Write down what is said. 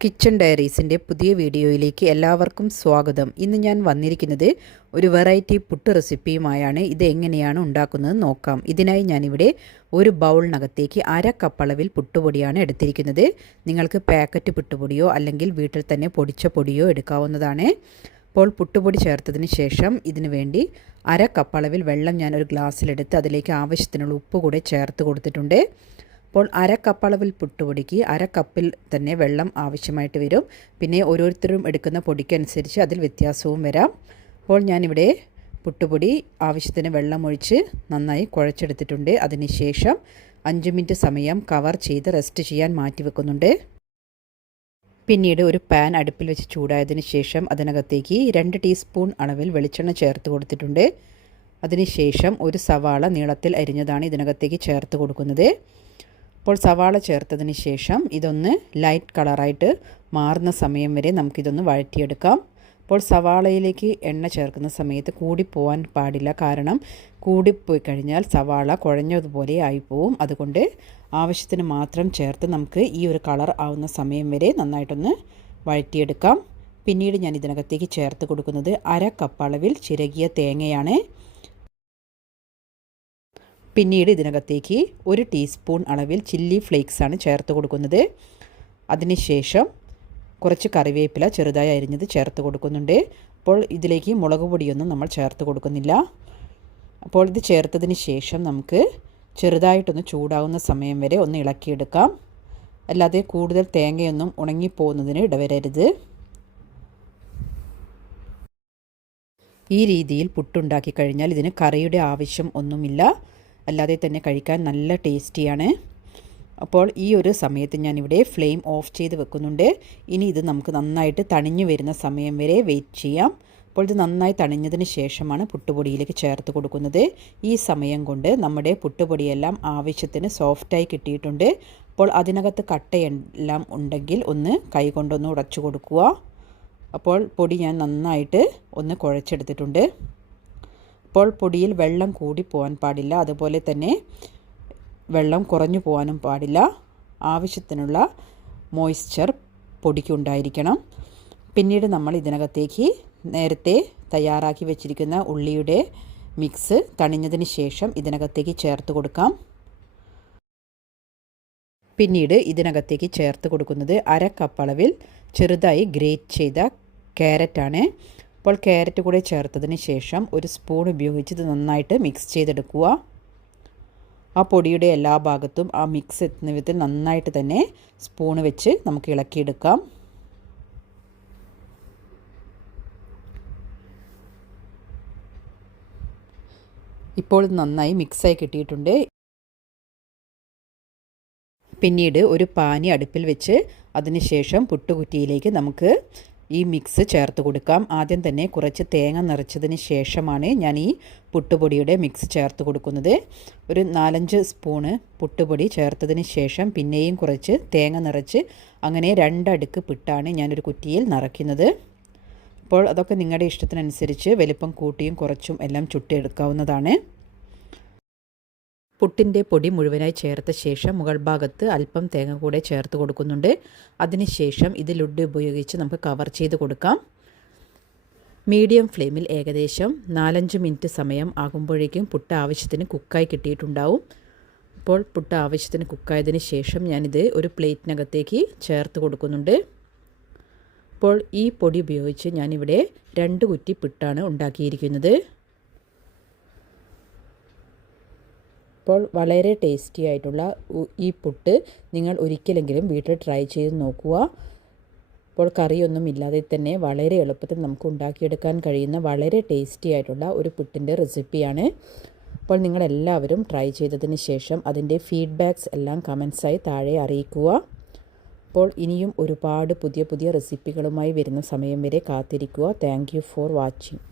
Kitchen ഡയറീസിന്റെ പുതിയ വീഡിയോയിലേക്ക് എല്ലാവർക്കും സ്വാഗതം. ഇന്ന് ഞാൻ വന്നിരിക്കുന്നത് ഒരു വെറൈറ്റി പുട്ട് റെസിപ്പിയുമായാണ്. ഇത് എങ്ങനെയാണ് ഉണ്ടാക്കുന്നത് നോക്കാം. ഇതിനായി ഞാനിവിടെ ഒരു ബൗളിനകത്തേക്ക് അര കപ്പളവിൽ പുട്ടുപൊടിയാണ് എടുത്തിരിക്കുന്നത്. നിങ്ങൾക്ക് പാക്കറ്റ് പുട്ടുപൊടിയോ അല്ലെങ്കിൽ വീട്ടിൽ തന്നെ പൊടിച്ച പൊടിയോ എടുക്കാവുന്നതാണ്. അപ്പോൾ പുട്ടുപൊടി ചേർത്തതിന് ശേഷം ഇതിനു വേണ്ടി അര കപ്പളവിൽ വെള്ളം ഞാൻ ഒരു ഗ്ലാസ്സിലെടുത്ത് അതിലേക്ക് ആവശ്യത്തിനുള്ള ഉപ്പ് കൂടെ ചേർത്ത് കൊടുത്തിട്ടുണ്ട്. അപ്പോൾ അര കപ്പളവിൽ പുട്ടുപൊടിക്ക് അര തന്നെ വെള്ളം ആവശ്യമായിട്ട് വരും. പിന്നെ ഓരോരുത്തരും എടുക്കുന്ന പൊടിക്കനുസരിച്ച് അതിൽ വ്യത്യാസവും വരാം. അപ്പോൾ ഞാനിവിടെ പുട്ടുപൊടി ആവശ്യത്തിന് വെള്ളം ഒഴിച്ച് നന്നായി കുഴച്ചെടുത്തിട്ടുണ്ട്. അതിനുശേഷം അഞ്ച് മിനിറ്റ് സമയം കവർ ചെയ്ത് റെസ്റ്റ് ചെയ്യാൻ മാറ്റി വെക്കുന്നുണ്ട്. പിന്നീട് ഒരു പാൻ അടുപ്പിൽ വെച്ച് ചൂടായതിന് ശേഷം അതിനകത്തേക്ക് രണ്ട് ടീസ്പൂൺ അളവിൽ വെളിച്ചെണ്ണ ചേർത്ത് കൊടുത്തിട്ടുണ്ട്. അതിനുശേഷം ഒരു സവാള നീളത്തിൽ അരിഞ്ഞതാണ് ഇതിനകത്തേക്ക് ചേർത്ത് കൊടുക്കുന്നത്. അപ്പോൾ സവാള ചേർത്തതിന് ശേഷം ഇതൊന്ന് ലൈറ്റ് കളറായിട്ട് മാറുന്ന സമയം വരെ നമുക്കിതൊന്ന് വഴറ്റിയെടുക്കാം. അപ്പോൾ സവാളയിലേക്ക് എണ്ണ ചേർക്കുന്ന സമയത്ത് കൂടിപ്പോവാൻ പാടില്ല. കാരണം കൂടിപ്പോയി കഴിഞ്ഞാൽ സവാള കുഴഞ്ഞതുപോലെ ആയിപ്പോവും. അതുകൊണ്ട് ആവശ്യത്തിന് മാത്രം ചേർത്ത് നമുക്ക് ഈ ഒരു കളർ ആവുന്ന സമയം വരെ നന്നായിട്ടൊന്ന് വഴറ്റിയെടുക്കാം. പിന്നീട് ഞാൻ ഇതിനകത്തേക്ക് ചേർത്ത് കൊടുക്കുന്നത് അര കപ്പ് അളവിൽ ചിരകിയ തേങ്ങയാണ്. പിന്നീട് ഇതിനകത്തേക്ക് ഒരു ടീസ്പൂൺ അളവിൽ ചില്ലി ഫ്ലേക്സ് ആണ് ചേർത്ത് കൊടുക്കുന്നത്. അതിനുശേഷം കുറച്ച് കറിവേപ്പില ചെറുതായി അരിഞ്ഞത് ചേർത്ത് കൊടുക്കുന്നുണ്ട്. അപ്പോൾ ഇതിലേക്ക് മുളക് പൊടിയൊന്നും നമ്മൾ ചേർത്ത് കൊടുക്കുന്നില്ല. അപ്പോൾ ഇത് ചേർത്തതിന് ശേഷം നമുക്ക് ചെറുതായിട്ടൊന്ന് ചൂടാവുന്ന സമയം വരെ ഒന്ന് ഇളക്കിയെടുക്കാം. അല്ലാതെ കൂടുതൽ തേങ്ങയൊന്നും ഉണങ്ങിപ്പോകുന്നതിന് ഇടവരരുത്. ഈ രീതിയിൽ പുട്ടുണ്ടാക്കി കഴിഞ്ഞാൽ ഇതിന് കറിയുടെ ആവശ്യം ഒന്നുമില്ല. അല്ലാതെ തന്നെ കഴിക്കാൻ നല്ല ടേസ്റ്റിയാണ്. അപ്പോൾ ഈ ഒരു സമയത്ത് ഞാനിവിടെ ഫ്ലെയിം ഓഫ് ചെയ്ത് വെക്കുന്നുണ്ട്. ഇനി ഇത് നമുക്ക് നന്നായിട്ട് തണിഞ്ഞു വരുന്ന സമയം വരെ വെയിറ്റ് ചെയ്യാം. അപ്പോൾ ഇത് നന്നായി തണിഞ്ഞതിന് ശേഷമാണ് പുട്ടുപൊടിയിലേക്ക് ചേർത്ത് കൊടുക്കുന്നത്. ഈ സമയം കൊണ്ട് നമ്മുടെ പുട്ടുപൊടിയെല്ലാം ആവശ്യത്തിന് സോഫ്റ്റായി കിട്ടിയിട്ടുണ്ട്. അപ്പോൾ അതിനകത്ത് കട്ടയെല്ലാം ഉണ്ടെങ്കിൽ ഒന്ന് കൈ കൊണ്ടൊന്ന് ഉടച്ചു കൊടുക്കുക. അപ്പോൾ പൊടി ഞാൻ നന്നായിട്ട് ഒന്ന് കുഴച്ചെടുത്തിട്ടുണ്ട്. അപ്പോൾ പൊടിയിൽ വെള്ളം കൂടി പോകാൻ പാടില്ല. അതുപോലെ തന്നെ വെള്ളം കുറഞ്ഞു പോകാനും പാടില്ല. ആവശ്യത്തിനുള്ള മോയ്സ്ചർ പൊടിക്കുണ്ടായിരിക്കണം പിന്നീട് നമ്മൾ ഇതിനകത്തേക്ക് നേരത്തെ തയ്യാറാക്കി വെച്ചിരിക്കുന്ന ഉള്ളിയുടെ മിക്സ് തണിഞ്ഞതിന് ശേഷം ഇതിനകത്തേക്ക് ചേർത്ത് കൊടുക്കാം. പിന്നീട് ഇതിനകത്തേക്ക് ചേർത്ത് കൊടുക്കുന്നത് അര കപ്പളവിൽ ചെറുതായി ഗ്രേറ്റ് ചെയ്ത ക്യാരറ്റാണ് അപ്പോൾ ക്യാരറ്റ് കൂടെ ചേർത്തതിന് ശേഷം ഒരു സ്പൂൺ ഉപയോഗിച്ച് ഇത് നന്നായിട്ട് മിക്സ് ചെയ്തെടുക്കുക. ആ പൊടിയുടെ എല്ലാ ഭാഗത്തും ആ മിക്സ് എത്തുന്ന വിധത്തിൽ നന്നായിട്ട് തന്നെ സ്പൂൺ വെച്ച് നമുക്ക് ഇളക്കിയെടുക്കാം. ഇപ്പോൾ നന്നായി മിക്സായി കിട്ടിയിട്ടുണ്ട്. പിന്നീട് ഒരു പാനി അടുപ്പിൽ വെച്ച് അതിനുശേഷം പുട്ടുകുറ്റിയിലേക്ക് നമുക്ക് ഈ മിക്സ് ചേർത്ത് കൊടുക്കാം. ആദ്യം തന്നെ കുറച്ച് തേങ്ങ നിറച്ചതിന് ശേഷമാണ് ഞാൻ ഈ പുട്ടുപൊടിയുടെ മിക്സ് ചേർത്ത് കൊടുക്കുന്നത്. ഒരു നാലഞ്ച് സ്പൂണ് പുട്ടുപൊടി ചേർത്തതിന് ശേഷം പിന്നെയും കുറച്ച് തേങ്ങ നിറച്ച് അങ്ങനെ രണ്ടടുക്ക് പിട്ടാണ് ഞാനൊരു കുറ്റിയിൽ നിറയ്ക്കുന്നത്. അപ്പോൾ അതൊക്കെ നിങ്ങളുടെ ഇഷ്ടത്തിനനുസരിച്ച് വലിപ്പം കൂട്ടിയും കുറച്ചും എല്ലാം ചുട്ടിയെടുക്കാവുന്നതാണ് പുട്ടിന്റെ പൊടി മുഴുവനായി ചേർത്ത ശേഷം മുകൾ ഭാഗത്ത് അല്പം തേങ്ങ കൂടെ ചേർത്ത് കൊടുക്കുന്നുണ്ട്. അതിനുശേഷം ഇത് ലുഡ് ഉപയോഗിച്ച് നമുക്ക് കവർ ചെയ്ത് കൊടുക്കാം. മീഡിയം ഫ്ലെയിമിൽ ഏകദേശം നാലഞ്ച് മിനിറ്റ് സമയം ആകുമ്പോഴേക്കും പുട്ട് ആവശ്യത്തിന് കുക്കായി കിട്ടിയിട്ടുണ്ടാവും. അപ്പോൾ പുട്ട് ആവശ്യത്തിന് കുക്കായതിന് ശേഷം ഞാനിത് ഒരു പ്ലേറ്റിനകത്തേക്ക് ചേർത്ത് കൊടുക്കുന്നുണ്ട്. അപ്പോൾ ഈ പൊടി ഉപയോഗിച്ച് ഞാനിവിടെ രണ്ട് കുറ്റി പുട്ടാണ് ഉണ്ടാക്കിയിരിക്കുന്നത്. അപ്പോൾ വളരെ ടേസ്റ്റി ആയിട്ടുള്ള ഈ പുട്ട് നിങ്ങൾ ഒരിക്കലെങ്കിലും വീട്ടിൽ ട്രൈ ചെയ്ത് നോക്കുക. അപ്പോൾ കറിയൊന്നും ഇല്ലാതെ തന്നെ വളരെ എളുപ്പത്തിൽ നമുക്ക് ഉണ്ടാക്കിയെടുക്കാൻ കഴിയുന്ന വളരെ ടേസ്റ്റി ആയിട്ടുള്ള ഒരു പുട്ടിന്റെ റെസിപ്പിയാണ് അപ്പോൾ നിങ്ങളെല്ലാവരും ട്രൈ ചെയ്തതിന് ശേഷം അതിന്റെ ഫീഡ്ബാക്ക്സ് എല്ലാം കമൻസായി താഴെ അറിയിക്കുക. അപ്പോൾ ഇനിയും ഒരുപാട് പുതിയ പുതിയ റെസിപ്പികളുമായി വരുന്ന സമയം വരെ കാത്തിരിക്കുക. Thank for watching